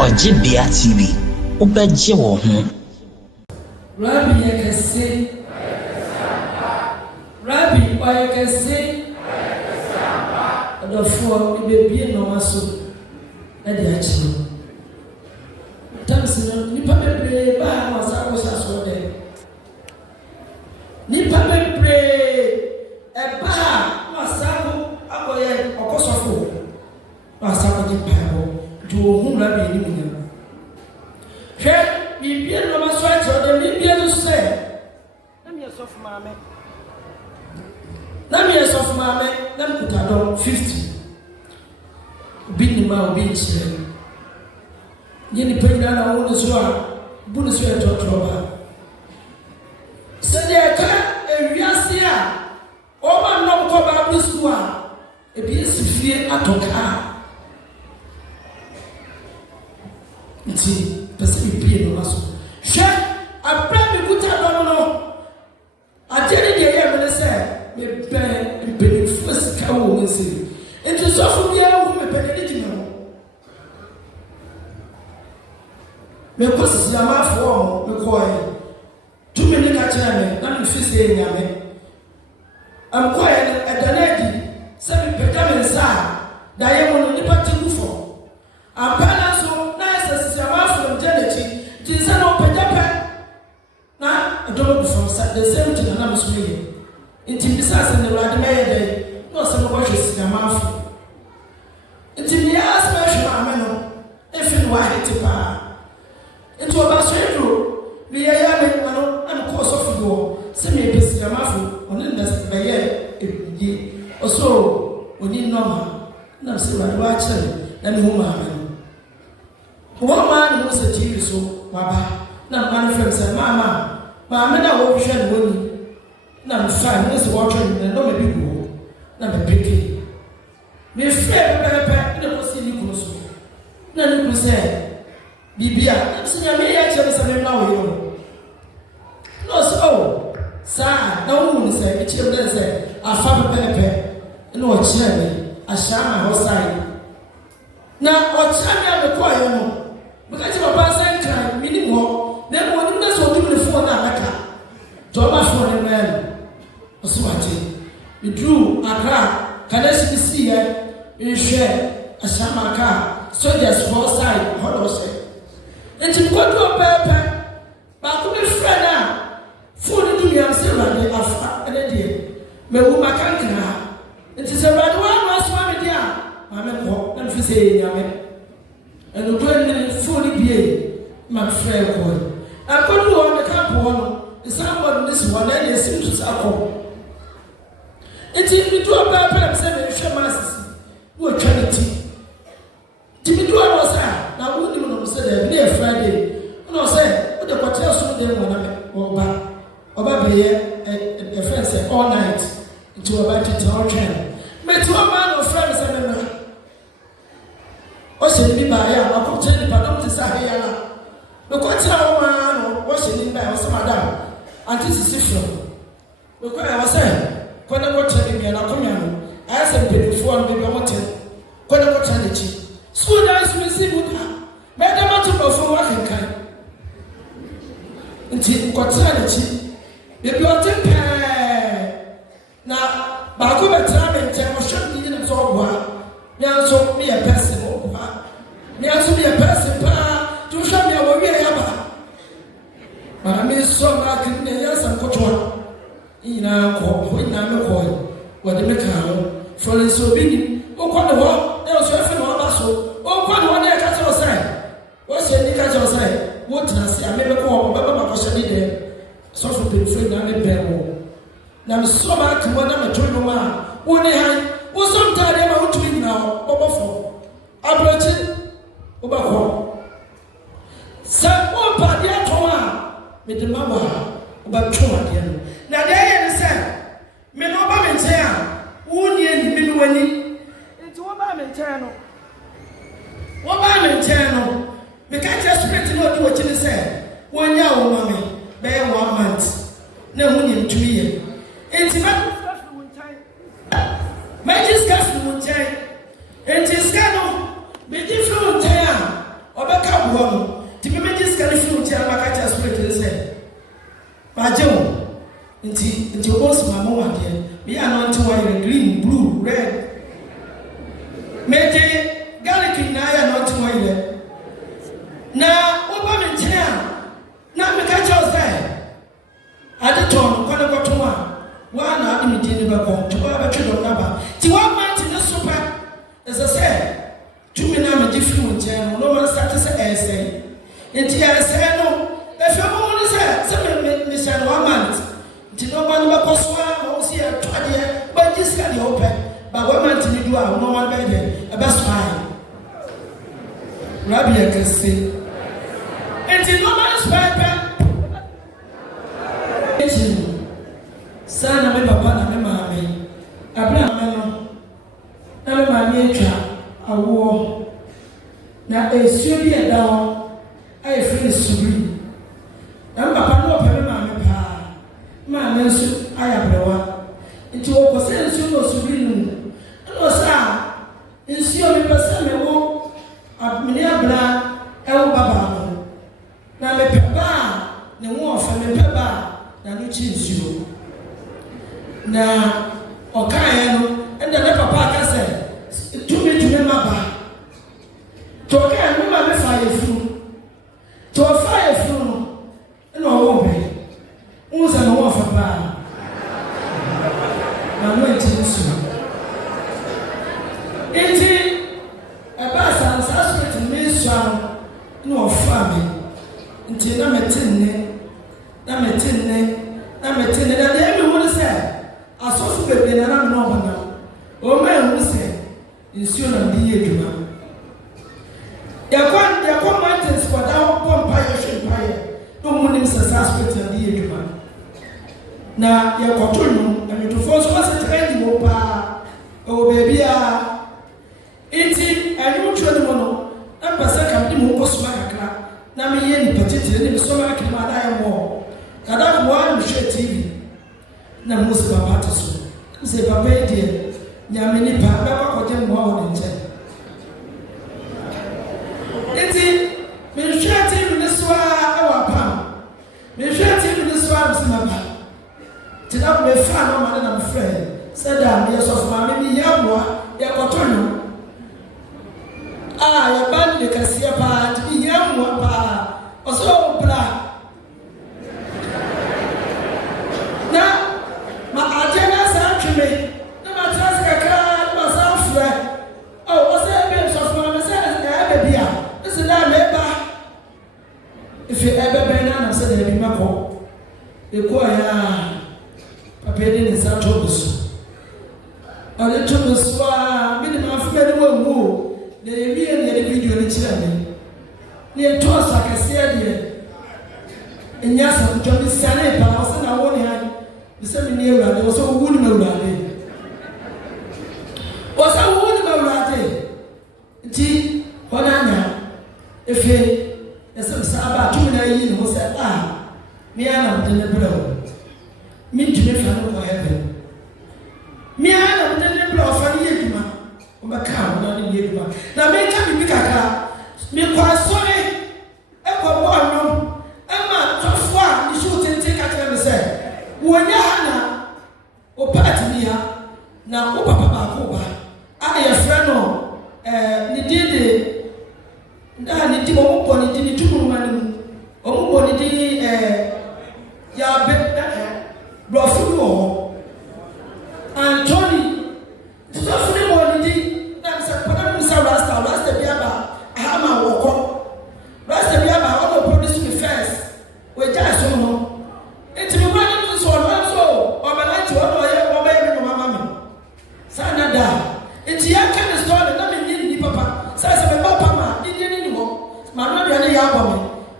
Ojibia TV, ubeje wo ho. Rabbi yakase. Rabbi yakase. Adofo ibebie no maso. Na dia chi. Tamsi ni pa bebre ba ma sa ko sa so de. Ni pa bebre e ba ma sa ko akoye okosofo. Ma sa ko di pa ho. Do hu Rabbi ni mu. She bibie no maso a cho de bibie no se. Na me sof maame. Na mkutado 50. Bini ma obi nchire. Yeni penya na wonu so a bunu so e totroba. Se de ka ewiase a o ma no ko ba bu su a e bi esifie atoka. Nti pese bibie no maso. She abra mi kutado no. Ajeri de ye me se me ben benefits ka wo nsi. Enti so fu bia wo me pekede di me. Me kosi amafo me koye. Tu me ni ka kire me na me fise nyame. Am koye edanedi se me pekade me sa da ye mo ni pati gufo. Apana so na esesi amafo mtenechi ti se no pejape na adomo gufo sa the same thing na me so ye. Inti bisasa ne wade meye dey no se mo kwahwe sinamafo. Inti mi asma hwe ameno efin wa hetipa. Inti obaso edro mi ye ya me no am ko so figo se me besinamafo oni na se beye ebidi oso oni noma na se wade wa chere na me huma ameno. Wo ma ni mo se tiri so waba na man frem se mama na wo hwe ni woni na mfa ni se wo twa ni no me bi go na me peke me fre pepe ni ko si ni ko so na ni ko se bibia na se nya me ya chere se me na wo yo no so sa na wo ni se e chere na se afa pepe na o chere me ashama ho sai na o chere me me ko yo no because baba san kan minimo na mo ni na so di me fo na maka Joba for the man. Oswati. We drew Accra. Kanesi see in share a Shamaka. Soldiers for side. Hold on, say. And to go to a paper. But to be friend. Food to me, I'm still on the after an idea. Me woman can't. It is a bad one. Was one idea. I'm a walk and say, and the going fully be my friend boy. I could do on the camp one. Somebody this one and they seem to suffer. It's in me to a paper, seven shamas, what charity. Timmy do I was now wouldn't even say near Friday. No, say, what the hotel soon then when or baby, a friend said all night into a battery to our train. Met to a man of friends and what's me by a cocktail, but not to Sahara. Look what's our man, what's in by us, madam. And this is different. Because I was saying, when I watch me and I come here, I said before and maybe I want to. When I watch it, so that's me see what Madame to go for working kind. Until quaternity, if you are temper now, Bakuba time and tell us should be in a sort now so be a person over. Now be a person to show me what we are. But I mean, so I can yes, I'm coach in our call, in our call, what the mechanical, for so big. Oh, quite a while, there was a film on us. Oh, quite one day, catch your side. What's the catch your side? What I say, I never call, but I was there. So for the friend, I'm a bear. Now, so much more than a 21. One day, was sometime I want to be now, over for. I brought it over home. Some more party at home. Me the mama about 2 again. Now there you say, me no ba mentia, woni ani me no ani. Enti wo ba mentia no. Wo ba mentia no. Me ka just spirit no di wo chi say, wonya wo mama be 1 month. Na hu nyim tumi ye. Enti na from Jay. And this canoe, be different town, or back up one. To be made this kind of fruit, Macata spirit is said. My Joe, into most my mom again, we are not to wear green, blue, red. Made garlic in I not to wear. Now, what woman town? Now, Macata there. At the tone, one about one I didn't never go to buy a children number. To 1 month in the super, as I said, 2 minutes different channel, no one started to say. And I said, no, if your woman is there, some Miss 1 month. To no one but Coswa, or see a 20 but this can be open. But 1 month in the door, no one better, a best fine. Rabbi, I can see. And in no man's paper. Sana me papa na me maame abra me no na me maame atwa awo na esuo bi eda ho ai free subiri na papa no papa me maame pa maame nso ayabrewa nti wo ko se nsuo no subiri no no sa nsuo me pesa me wo abmini abra ewo baba no na me papa ne wo ofa me papa na no chi nsuo na okaye no enda ne papa aka se tumi maba to okaye no ma me fa yefu to fa yefu no na owo be unza no wo fa ba na no enti so enti eba san saspect me so no ofa me enti na metenne na metenne na dem me won se asofu bebe na na no bana o ma hu se nsuo na di eduma ya kwa mountains kwa da pompa ya shempire no munim se aspect na di eduma na ya kotonu na to force was trend mo pa o baby a iti ayu twa ni mo no na pasa kam di mo ko suma kakra na me ye ni petite ni so ma kakra da ya mo kada ko wa mi hwe TV na musu papa to so se papa die nyame ni pa ba kwa koje mo wa de nche enti me hwe TV ni so a wa pam me hwe TV ni so a msi mapa ti da me fa no ma na mfre se da me so fa me bi ya boa ya kotono ya ba ni de kasia pa ti ya mo pa o so bra na ma ajena sa tweme na ma trans kakra ma sa fure o se be so fuma me se be bia se la me ba ife ebe be na se da bi mako e ko ya papa de ni sa tobus o le tobus wa mi ni ma fuma ni wo wo na emi e video ni kira ni to sa kase de enya sa tobus sane pa o se na wo ni ha se mi ni ewura de o so wu ni ewura de o so wu ni ewura de ti honanya efe ese sa ba tu na yi no se mi ana de ne bro mi tu me fa no ko heaven mi ana de ne bro fa ni eduma o ba ka o na ni eduma na me ka bi kakra mi kwa sore e ko bo no e ma tofo a ni so tente kakra me se wonya hana o party bia na o papa ba ko ba a ya friend no ni dide nda ni ti mo ko ni ti ni tumu ma ni o mo ko ni ti ya be bro fu mo Anthony so fu ni mo ni ti na sa pa na sa rasta bia ba ha ma wo ko rasta bia ba o produce me first we just so no enti me ba so o ba na ti o no ye o ba ye me mama me sana da enti ya ka ni story na me ni papa sa me papa ma ni ho ma no bia ne ya ba me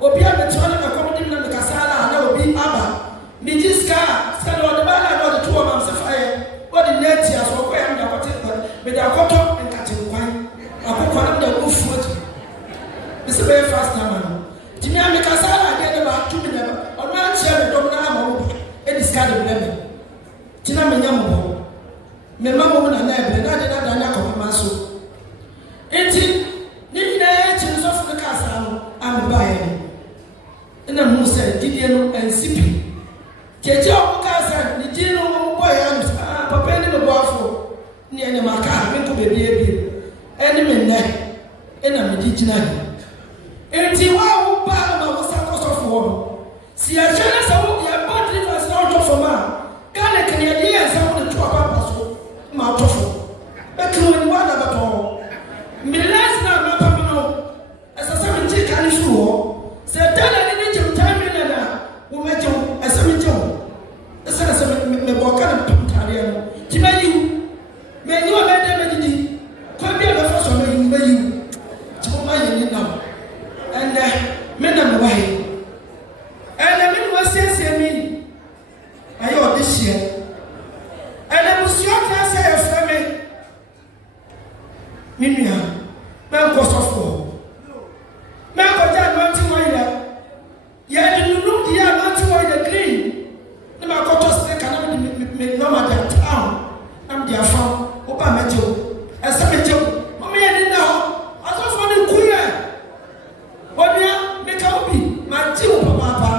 obi a me to na me ko ni na me kasala na obi aba me jiska ska no de ba na no de to ma se faye o de net ya so ko ya me da kote me da koto nkate nkwan akokọ na da ku fu ati me se be fast na ma ti me me kasala de ba tu me na o no a che me do na ma o e discard me tina me nyam bo me mama na na ebe na de na da nya koma so enti ni na chi so fu ka sa no am ba ye ina mu se didie no ansipi cheche o ka sa ni di no mo boy am papa ni me boafo ni ene maka me ko bebi ebi ene me nne ina me di gina enti wa wo ba ma wo sa ko so fu wo si a chana sa wo ya ba deliverance na to for ma kana kan ya di ya sa wo to papa so ma to fo e kan ni wa na ba to me last na ma pa no asa sa me ti kan su wo se dana ni ni jim time na wo ma jim asa me jim asa me bo kan tare no ti ma yi me ni wa me de me di ko bi ba fa so me yi me yi ti mo ma yi ni na and me na me wa yi and me no se me ayo this year and I was your class for me Mimia man cost of go man go down mountain wire ya the new dia mountain wire green na ma go to stay can me no matter town am dia farm oba mejo esa mejo mo me ni na ho aso for ni kuya onia me ka obi ma ji wo papa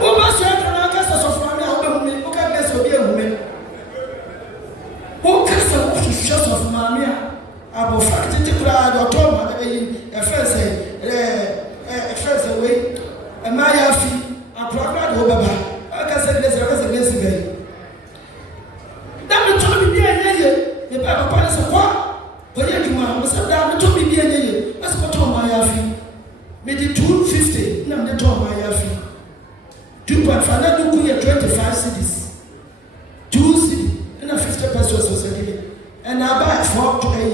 oba so na ka so for me oba me o ka bless obi ehu me o ka so short of mamia abo fact ti kura do to ma e first way e ma ya fi akura do baba aka se bless be da me to bi bi enye e ba papa se kwa ko ye duma mo se da me to bi bi enye e se ko to ma ya fi me di 250 na me to ma ya fi 2.5 na do ku ye 25 cedis 2 cedis na 50 pesos so se and I buy for to a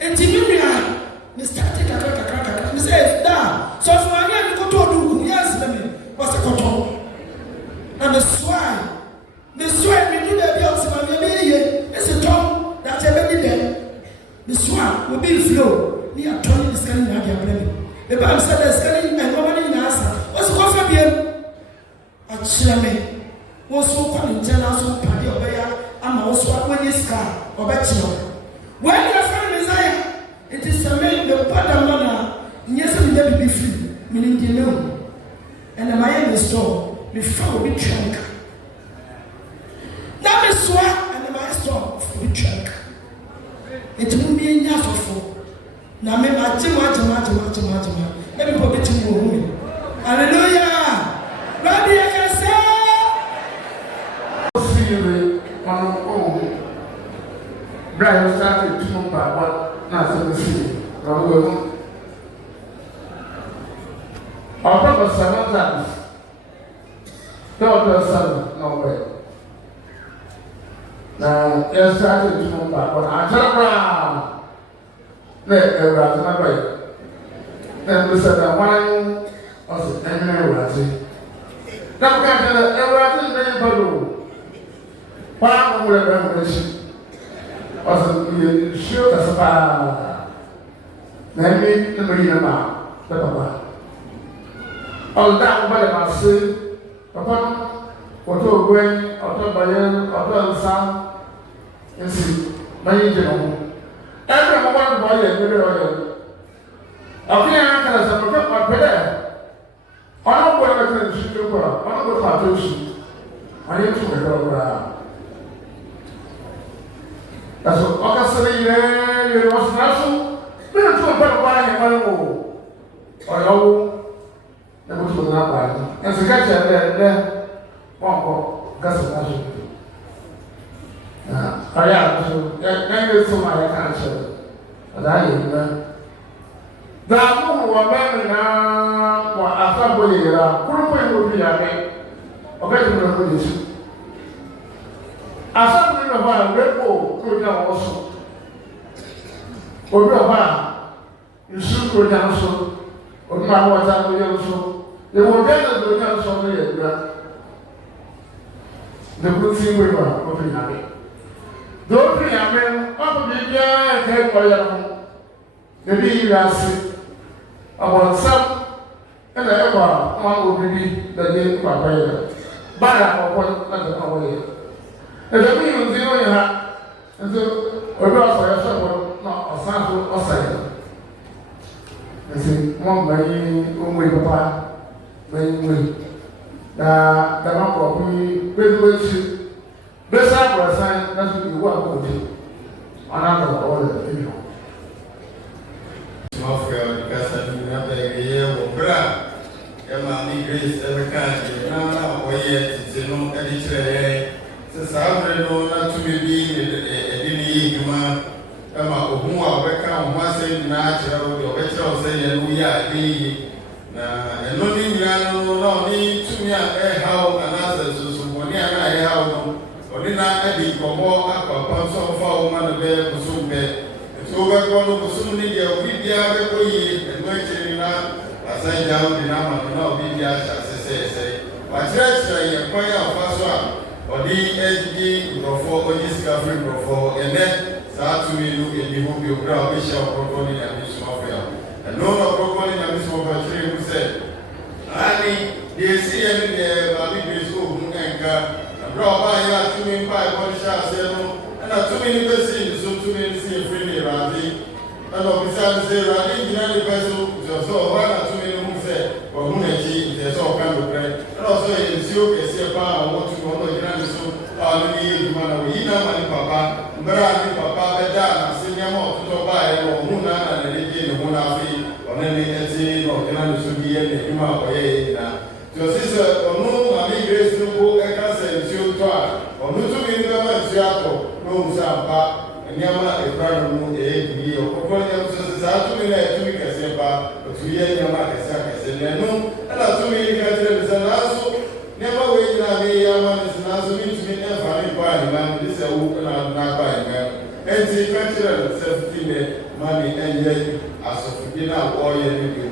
intimidate me start kaka me say da so for me I go to do yes me what's a cotton and the swine me do the be of me it's a tom that a baby there the swine will be flow near 20 is coming out your brain the Bible said there's coming and nobody in answer what's the coffee beer a chile what's so called in general so party over here I'm also when you scar or bet you when your friend Messiah it is a man the Padamana yes and never be free meaning the no and the Miami store before we trunk now the swat and the my store we trunk it won't be enough for now me my let me put it to you hallelujah Rabbi I can say Brian started to know about what not to see. Our purpose 7 times. Don't 7, no way. Now, they started to know about what I tell around. They were my way. Then we said that one was the enemy. Now, we got the everything very good. One will revelation. Was sure as a bar. Then me the marina bar, the papa. All that by my say, upon what to bring, or to buy, or to some, and see, my angel. Every one boy, and very oil. Okay, I can say, my prayer. I don't want to shoot you, I don't want to shoot. I need to go. That's what I say. You was natural. We don't talk about why you want to go. Or you, that was not right. And so, catch there, one more, that's a natural. I am so, maybe so my cancer. But I am. That woman, woman, now, or after Bolivia, would be a man. Okay, to the police. Assemble of our red bull go down also. Or you should go down so, or my water will also. They will better go down so the good thing we were opening up. Don't be a man, up a big guy, take for your the bee last about some and the ever one will be the day for prayer. But I want another way. ɛdɛ mi yi nti o yɛ ha nti obi ɔsɔ yɛ sɛ wɔ na ɔsan so ɔsɛ yɛ nti wɔn mma yi wɔn yi papa wɔn yi na dama kɔ bi bɛdu akyi bɛsa akɔrɔsan na so iwu akɔkɔdi ɔna akɔ ɔwɔ yɛ ebi hɔ. Mafia kasa ni na bɛyɛ wɔ bra ɛma Grace ɛbɛka na ɔyɛ tete no ɛde kyerɛ yɛ sɛ saa bere no na tumi bi ɛde ne yɛ adwuma ɛma ohun a ɔbɛka ho asɛm nyinaa kyerɛ wo deɛ ɔbɛkyerɛ wo sɛ yɛ no yɛ a ɛyɛ na ɛno ne nyinaa no na ɔne tumi a ɛhaw anaasɛ sosomɔne a na ɛhaw no ɔne na ɛde nkɔmmɔ akɔpa nso ɔmfa wo ma no bɛyɛ bosom bɛ nti wobɛkɔ no bosom ne deɛ obi biara bɛkɔ yie ɛno akyiri na asan gya wo de na ama no na obi biara hyɛ ase sɛ ɛsɛ wakyerɛkyerɛ yɛ kwan a ɔfa so a ɔde agyi nkurɔfoɔ ɔgye sika firi nkurɔfoɔ ɛnɛ saa tumi no ɛdi ho bio berɛ a ɔbɛhyia ɔkorɔkorɔ ne nyame somafo a ɛno na ɔkorɔkorɔ ne nyame somafo akyerɛ mu sɛ ane deɛ ɛsi yɛ no deɛ maame Grace ɔhu ɛnka na berɛ a ɔbaayɛ a tumi mpa ɛbɔde hyɛ aseɛ no ɛna tumi no bɛsi ne so tumi no si ɛfiri ne Awurade ɛna ɔbisa no sɛ Awurade gyina ne pɛ so sɛ ɔhɔ na tumi no hu sɛ wahu n'akyi nti sɛ ɔka nokorɛ ɛna ɔsɛ yɛ nsuo kɛseɛ paa a ɔwɔ tumi ɔno ɔgyina ne so a ɔno ne yɛ adwuma na wɔyi na ama ne papa mmerɛ a ne papa bɛda n'ase nneɛma a ɔtotɔ baeɛ no ɔhu na na n'ani gye ne ho na afei ɔno ne ɛte na ɔgyina ne so bi yɛ n'adwuma a ɔyɛ yɛ nyinaa nti ɔsi sɛ ɔno maame Grace no mpo ɛka sɛ nsuo tɔ a ɔno tumi no bɛma nsuo atɔ na ɔhu sɛ ampa nneɛma a ɛkura no mu ɛyɛ bibi ɔkɔkɔ nneɛma nso sɛ saa tumi no a ɛtumi kɛseɛ pa ɔtumi yɛ nneɛma akɛseɛ akɛseɛ na ɛno ɛna tumi no ka kyerɛ me sɛ nanso nneɛma wei nyinaa meyɛ ama no sɛ nanso mentumi ɛmfa ne mpa ahema no de sɛ wo na n'akɔ ahema ɛnti ka kyerɛ no sɛ fiti nɛ ma me ɛnyɛ asɔfodi no a wɔreyɛ no bio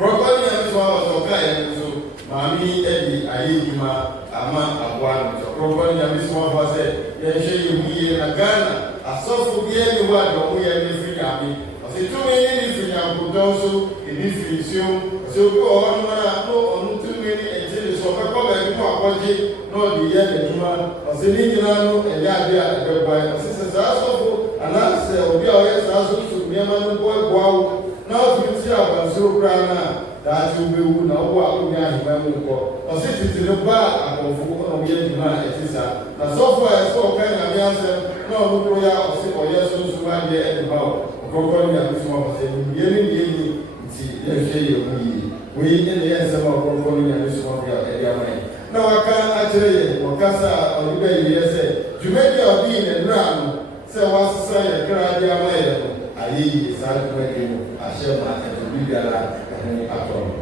ɔkɔkɔ ne nyame so a wɔsɛ ɔkaeɛ no so maame adi ayɛ adwuma ama aboa no nti ɔkɔkɔ ne nyame so afa sɛ yɛnhwɛ yɛ mu yie na Ghana asɔfo biara ne hɔ a deɛ ɔmo yɛ ne firi nyame ɔsɛ tumi ne ne firi nyankopɔn so ɛne firi nsuo ɔsɛ obi wɔ hɔ no mana no ɔno tumi ne ɛgye ne so ɔbɛkɔ baabi mu akɔgye na ɔde yɛ n'adwuma ɔsɛ ne nyinaa no ɛyɛ ade a ɛbɛboa ɔsɛ sɛ saa asɔfo anaasɛ obi a ɔyɛ saa so so nneɛma no boaboa wo na ɔtumi ti abansoro koraa no a daakye wobɛwu na ɔwɔ a wonya ahema mu nkɔ ɔsɛ tete no ba a akɔmfo na ɔyɛ adwuma a ɛte saa na sɔfo a ɛsɛ ɔka nyame asɛm na ɔno koro yɛ a ɔsɛ ɔyɛ sonsom adeɛ ɛde ba wo ɔkɔkɔ no nyame som a ɔsɛ nimdeɛ ne deɛ yi nti yɛhwɛ yɛ ho yie wei ne yɛ nsɛm a ɔkɔkɔ no nyame som a ɛde ama yɛ na waka akyerɛ yɛ wɔkasa a ɔde bɛyɛ sɛ dwumadi a ɔde yi n'anura no sɛ wasesa yɛ kra de ama yɛ no ayɛ yie saa dwumadi no ahyɛ ma ɛto bi biara ɛho atɔ no